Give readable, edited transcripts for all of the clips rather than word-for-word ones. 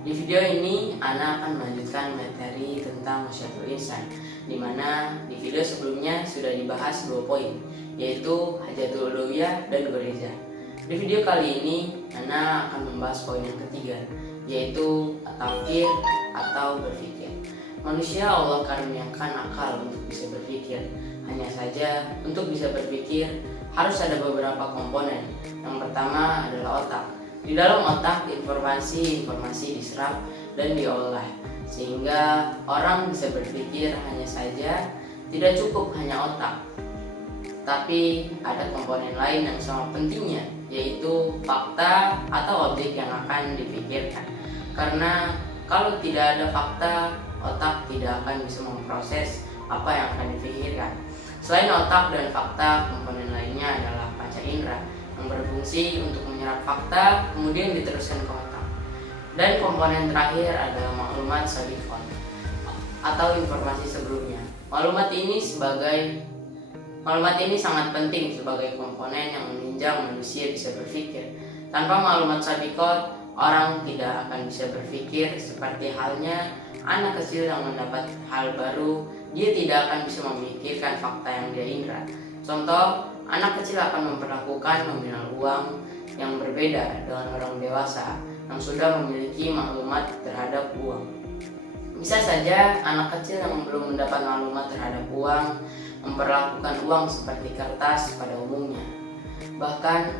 Di video ini Ana akan melanjutkan materi tentang Masyatul Insan, di mana di video sebelumnya sudah dibahas 2 poin, yaitu Hajatul Uluhiyah dan Ghoriza. Di video kali ini Ana akan membahas poin yang ketiga, yaitu tafkir atau berpikir. Manusia Allah karuniakan akal untuk bisa berpikir. Hanya saja untuk bisa berpikir harus ada beberapa komponen. Yang pertama adalah otak. Di dalam otak informasi diserap dan diolah, sehingga orang bisa berpikir. Hanya saja tidak cukup hanya otak, tapi ada komponen lain yang sama pentingnya, yaitu fakta atau objek yang akan dipikirkan. Karena kalau tidak ada fakta, otak tidak akan bisa memproses apa yang akan dipikirkan. Selain otak dan fakta, komponen lainnya adalah panca indera yang berfungsi untuk menyerap fakta kemudian diteruskan ke otak. Dan komponen terakhir adalah maklumat sabiqah atau informasi sebelumnya. Maklumat ini sangat penting sebagai komponen yang menunjang manusia bisa berpikir. Tanpa maklumat sabiqah, orang tidak akan bisa berpikir. Seperti halnya anak kecil yang mendapat hal baru, dia tidak akan bisa memikirkan fakta yang dia indra. Contoh, anak kecil akan memperlakukan nominal uang yang berbeda dengan orang dewasa yang sudah memiliki maklumat terhadap uang. Bisa saja anak kecil yang belum mendapat maklumat terhadap uang memperlakukan uang seperti kertas pada umumnya. Bahkan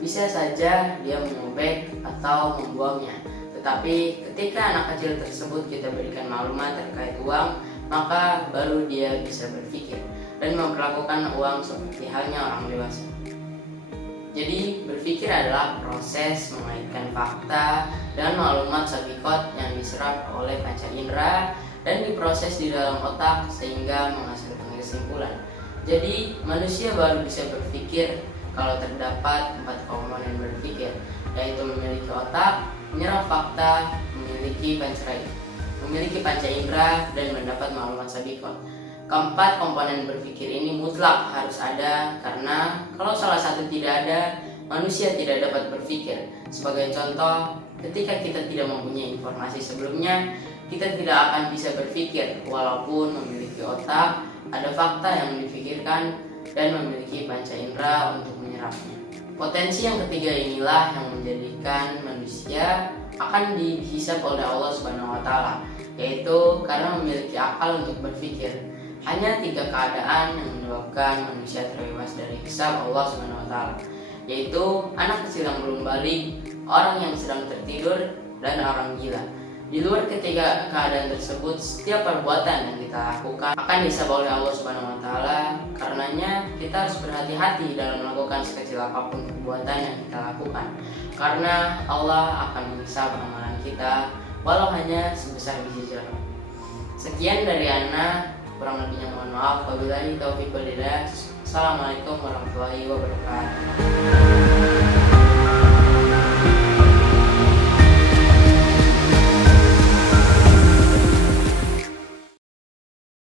bisa saja dia menyobek atau membuangnya. Tetapi ketika anak kecil tersebut kita berikan maklumat terkait uang, maka baru dia bisa berpikir dan memperlakukan uang seperti halnya orang dewasa. Jadi berpikir adalah proses mengaitkan fakta dan maklumat sabiqah yang diserap oleh panca indera dan diproses di dalam otak sehingga menghasilkan kesimpulan. Jadi manusia baru bisa berpikir kalau terdapat 4 komponen berpikir, yaitu memiliki otak, menyerap fakta, memiliki panca indera, dan mendapat maklumat sabiqah. Keempat komponen berpikir ini mutlak harus ada, karena kalau salah satu tidak ada, manusia tidak dapat berpikir. Sebagai contoh, ketika kita tidak mempunyai informasi sebelumnya, kita tidak akan bisa berpikir walaupun memiliki otak, ada fakta yang dipikirkan, dan memiliki panca indera untuk menyerapnya. Potensi yang ketiga inilah yang menjadikan manusia akan dihisab oleh Allah Subhanahu wa Ta'ala, yaitu karena memiliki akal untuk berpikir. Hanya 3 keadaan yang menyebabkan manusia terbebas dari hisab Allah Subhanahu wa Ta'ala, yaitu anak kecil yang belum balik, orang yang sedang tertidur, dan orang gila. Di luar ketiga keadaan tersebut, setiap perbuatan yang kita lakukan akan dihisab oleh Allah Subhanahu wa Ta'ala. Karenanya kita harus berhati-hati dalam melakukan sekecil apapun perbuatan yang kita lakukan, karena Allah akan menghisab amalan kita walau hanya sebesar biji jarum. Sekian dari Ana, kurang lebihnya mohon maaf. Wabillahi taufiq wal hidayah. Assalamualaikum warahmatullahi wabarakatuh.